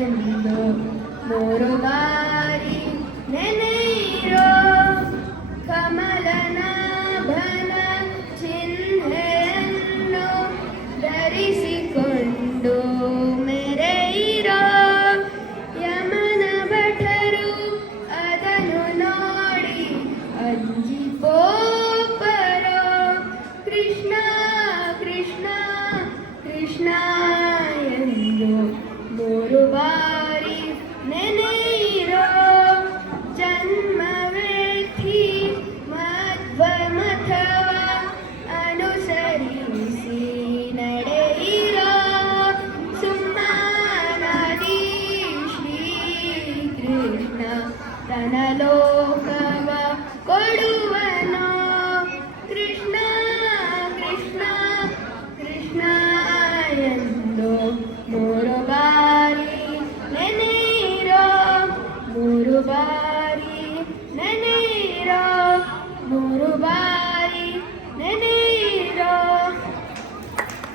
ಎಂದು ಮೂರು ಬಾರಿ ನೆನೆಯಿರೋ ಕಮಲನಾಭನ ಚಿಹ್ನೆಯನ್ನು ಧರಿಸಿಕೊಂಡು ಮೆರೆಯಿರೋ ಯಮನ ಭಟರು ಅದನ್ನು ನೋಡಿ ಅಂಜಿಪೋಪರೋ ಕೃಷ್ಣ ಕೃಷ್ಣ ಕೃಷ್ಣ ಎಂದು ಮೂರು ಬಾರಿ ನೆನೆಯಿರೋ ಜನ್ಮವೇಥಿ ಮಧ್ವಮಥವ ಅನುಸರಿಸಿ ನಡೆಯಿರೋ ಸುಮ್ಮನಾದಿ ಶ್ರೀಕೃಷ್ಣ ತನ ಲೋಕವ ಕೊಡುವನೋ ಕೃಷ್ಣ ಕೃಷ್ಣ ಕೃಷ್ಣ ಎಂದು ಮೂರು ಬಾರಿ ನೆನೆಯಿರೋ ಮೂರು ಬಾರಿ